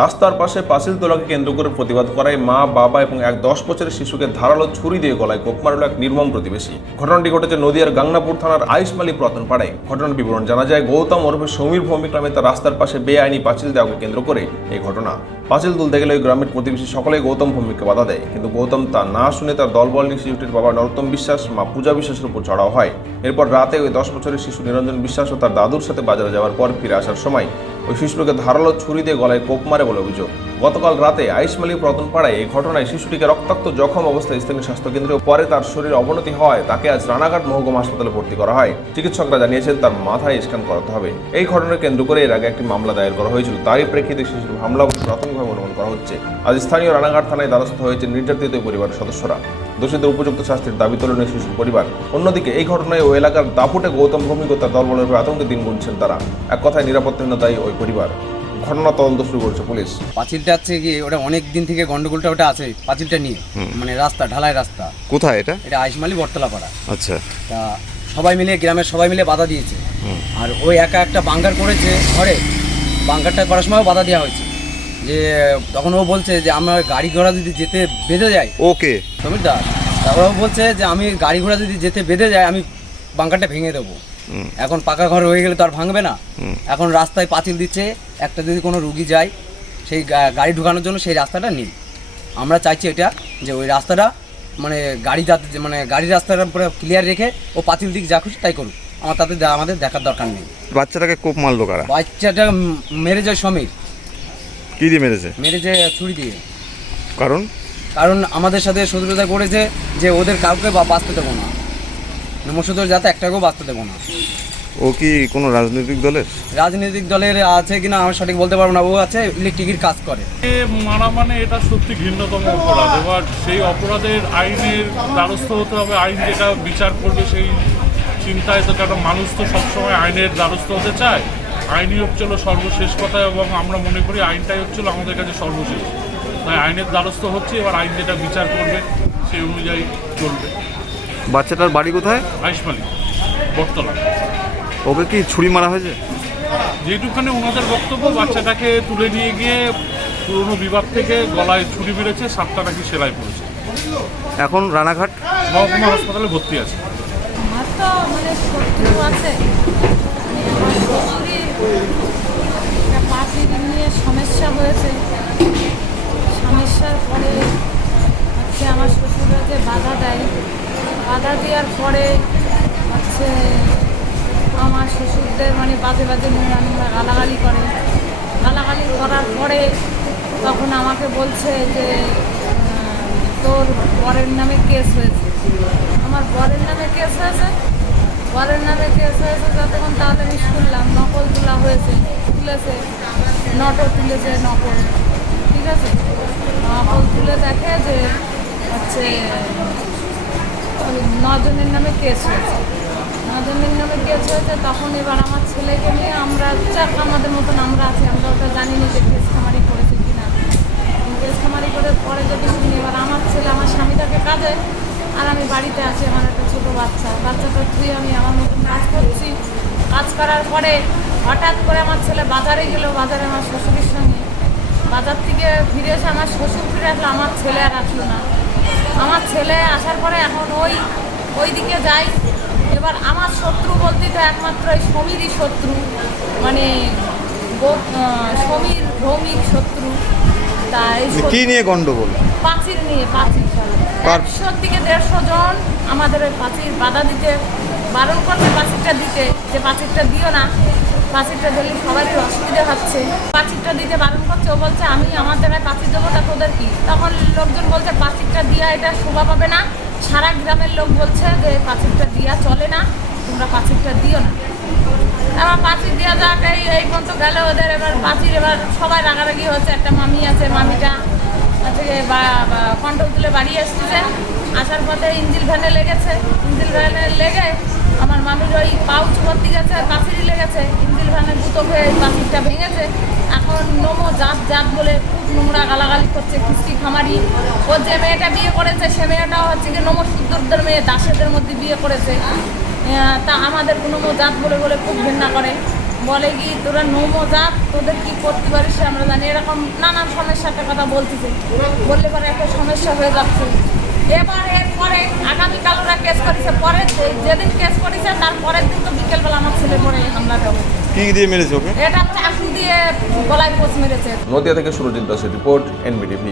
রাস্তার পাশে পাঁচিল তোলাকে কেন্দ্র করে প্রতিবাদ করায় মা, বাবা এবং এক 10 বছরের শিশুকে ধারালো ছুরি দিয়ে গলায় কোপ মারল এক নির্মম প্রতিবেশী। ঘটনাটি ঘটেছে নদিয়ার গাংনাপুর থানার আইসমালি পুরাতন পাড়ায়। ঘটনার বিবরণ জানা যায়, গৌতম ওরফে সমীর ভৌমিক নামে তার রাস্তার পাশে বেআইনি পাঁচিল দেওয়াকে কেন্দ্র করে এই ঘটনা। পাঁচিল তুলতে গেলে ওই গ্রামের প্রতিবেশী সকলেই গৌতম ভৌমিককে বাধা দেয়, কিন্তু গৌতম তা না শুনে তার দলবল নিয়ে শিশুটির বাবা নরোত্তম বিশ্বাস, মা পূজা বিশ্বাসের উপর চড়াও হয়। এরপর রাতে ওই 10 বছরের শিশু নিরঞ্জন বিশ্বাস ও তার দাদুর সাথে বাজারে যাওয়ার পর ফিরে আসার সময় ওই শিশুটিকে ধারালো ছুরি দিয়ে গলায় কোপ মারে বলে অভিযোগ। গতকাল রাতে আইসমালি পুরাতন পাড়ায় এই ঘটনায় শিশুটিকে রক্তাক্ত জখম অবস্থায় স্থানীয় স্বাস্থ্যকেন্দ্রে, পরে তার শরীরে অবনতি হওয়ায় তাকে আজ রানাঘাট মহকুমা হাসপাতালে ভর্তি করা হয়। চিকিৎসকরা জানিয়েছেন তার মাথায় স্ক্যান করাতে হবে। এই ঘটনাকে কেন্দ্র করে এর আগে একটি মামলা দায়ের করা হয়েছিল। তারই প্রেক্ষিতে শিশুটির হামলা প্রাথমিকভাবে অনুমান করা হচ্ছে। আজ স্থানীয় রানাঘাট থানায় দ্বারস্থ হয়েছে নির্যাতিত পরিবারের সদস্যরা। দোষীদের উপযুক্ত শাস্তির দাবি তোলেন শিশুর পরিবার। অন্যদিকে এই ঘটনায় ওই এলাকার দাপুটে গৌতম ভৌমিক ও তার দলবলের আতঙ্কে দিন গুনছেন তারা। এক কথায় নিরাপত্তাহীনতায় ওই পরিবার। ঘটনা তদন্ত শুরু করেছে পুলিশ। পাঁচিলটা আছে কি, ওটা অনেক দিন থেকে গন্ডগোলটা ওটা আছে পাঁচিলটা নিয়ে, মানে রাস্তা ঢালাই রাস্তা। কোথায় এটা? এটা আইসমালি বটতলা পাড়া। আচ্ছা। তা সবাই মিলে, গ্রামের সবাই মিলে বাধা দিয়েছে। আর ওই একা একটা বাঙ্কার করেছে ঘরে, বাঙ্কারটা করার সময় বাধা দেওয়া হয়েছে। যে তখন ও বলছে যে আমার গাড়ি ঘোড়া যদি যেতে বেঁধে যায়, ওকে সমীর দাস, তারপর ও বলছে যে আমি গাড়ি ঘোড়া যদি যেতে বেঁধে যায় আমি বাঙ্কারটা ভেঙে দেবো। এখন পাকা ঘর হয়ে গেলে তো আর ভাঙবে না। এখন রাস্তায় পাঁচিল দিচ্ছে, একটা যদি কোনো রুগী যায় সেই গাড়ি ঢুকানোর জন্য সেই রাস্তাটা নেই। আমরা চাইছি এটা যে ওই রাস্তাটা মানে গাড়ি যাতে, মানে গাড়ির রাস্তাটা পুরো ক্লিয়ার রেখে ও পাঁচিল দিক যা খুশি তাই করুক, আমাদের দেখার দরকার নেই। বাচ্চাটাকে কোপ মারলো কারা? বাচ্চাটা মেরে যায় সমীর। কি দিয়ে মেরেছে? মেরেছে ছুরি দিয়ে। কারণ আমাদের সাথে শত্রুতা করেছে যে ওদের কাউকে বাঁচতে দেবো না, নমস্কার যাতে একটাকেও বাঁচতে দেবো না। ও কি কোনো রাজনৈতিক দলের আছে কিনা আমি সঠিক বলতে পারবো না। ও আছে ইলেকট্রিকের কাজ করে। মারা মানে এটা সত্যি ঘৃণ্যতম অপরাধ। এবার সেই অপরাধের আইনের দ্বারস্থ হতে হবে, আইন যেটা বিচার করবে সেই চিন্তায় তো, কারণ মানুষ তো সবসময় আইনের দ্বারস্থ হতে চায়। আইনই হচ্ছিল সর্বশেষ কথা, এবং আমরা মনে করি আইনটাই হচ্ছিল আমাদের কাছে সর্বশেষ। তাই আইনের দ্বারস্থ হচ্ছে, এবার আইন যেটা বিচার করবে সেই অনুযায়ী চলবে। বাচ্চাটার বাড়ি কোথায়? আইসমালি বটতলা। ওকে কি ছুরি মারা হয়েছে? যেটুখানে ওনাদের বক্তব্য, বাচ্চাটাকে তুলে নিয়ে গিয়ে পুরনো বিভাগ থেকে গলায় ছুরি মেরেছে, 7টা নাকি সেলাই পড়েছে। এখন রানাঘাট মহকুমা হাসপাতালে ভর্তি আছে। আমার তো মানে শত্রু আছে, আমার শ্বশুরের একটা পাঁচিল নিয়ে সমস্যা হয়েছে। সমস্যার পরে হচ্ছে আমার শ্বশুর যে বাধা দেয়, বাধা দেওয়ার পরে হচ্ছে আমার শ্বশুরদের মানে বাজে বাজে নোংরা গালাগালি করে। গালাগালি করার পরে তখন আমাকে বলছে যে তোর বরের নামে কেস হয়েছে। আমার বরের নামে কেস হয়েছে, যতক্ষণ তাহলে আমি শুনলাম নকল তোলা হয়েছে, তুলেছে নটো, তুলেছে নকল, ঠিক আছে। নকল তুলে দেখে যে হচ্ছে 9 জনের নামে কেস হয়েছে। 9 জনের নামে কেস হয়েছে। তখন এবার আমার ছেলেকে নিয়ে আমরা আমাদের মতন আমরা আছি, আমরা ওটা জানি না যে কেস খামারি করেছে কিনা। কেস খামারি করে পরে যদি শুনি, এবার আমার ছেলে, আমার স্বামীটাকে কাজে আর আমি বাড়িতে আছি, আমার একটা ছোটো বাচ্চাটা তুই আমি আমার মতন কাজ করছি। কাজ করার পরে হঠাৎ করে আমার ছেলে বাজারে গেল, বাজারে আমার শ্বশুরের সঙ্গে। বাজার থেকে ফিরে এসে আমার শ্বশুর ফিরে আসলো, আমার ছেলে আর আসলো না। আমার ছেলে আসার পরে এখন ওই দিকে যাই। এবার আমার শত্রু বলতে তো একমাত্র এই সমীরই শত্রু, মানে সমীর ভৌমিক শত্রু। তাই কি নিয়ে গন্ডগোল? পাঁচিল নিয়ে। 100 থেকে 150 জন আমাদের ওই পাঁচিল বাধা দিতে বারণ করছে, পাঁচিলটা দিতে, যে পাঁচিলটা দিও না, পাঁচিলটা দিলে সবারই অসুবিধা হচ্ছে। পাঁচিলটা দিতে বারণ করছে। ও বলছে আমি আমার জায়গায় পাঁচিল দেবো, তা তোদের কি? তখন লোকজন বলছে পাঁচিলটা দিয়া এটা শোভা পাবে না। সারা গ্রামের লোক বলছে যে পাঁচিলটা দিয়া চলে না, তোমরা পাঁচিলটা দিও না। এবার পাঁচিল দেওয়া যাক, এই পর্যন্ত গেলে ওদের। এবার পাঁচিল, এবার সবাই রাগারাগি হচ্ছে। একটা মামি আছে, মামিটা থেকে কন্ট্রোল তুলে বাড়ি আসছে। আসার পথে ইঞ্জিল ভ্যানে লেগেছে। ইঞ্জিল ভ্যানে লেগে আমার মামির ওই পাউচ ভর্তি গেছে, পাঁচিলই লেগেছে। ইঞ্জিল ভ্যানে গুঁতো হয়ে পাঁচিলটা ভেঙেছে। এখন নমো জাত বলে খুব নোংরা গালাগালি করছে, কিস্তি খামারি। ও যে মেয়েটা বিয়ে করেছে সে মেয়েটাও হচ্ছে কি নমশূদ্রদের মেয়ে, দাসেদের মধ্যে বিয়ে করেছে। তা আমাদের নমো জাত বলে খুব ঘৃণা করে। বলে কি তোরা নৌমো যা, তোদের কি করতে পারিস আমরা জানি, এরকম নানান সমস্যার কথা বলতেছে। বললে পরে একটা সমস্যা হয়ে যাচ্ছে। এবার এরপরে আগামীকাল ওরা কেস করেছে, পরের যেদিন কেস করেছে তার পরের দিন তো বিকেলবেলা আমার ছেলে পরে হামলাটা হয়েছে। কি দিয়ে মেরেছে ওকে? এটা চাকু দিয়ে গলায় পোষ মেরেছে। নদিয়া থেকে সুরজিৎ দাসের রিপোর্ট, এনবিটিভি।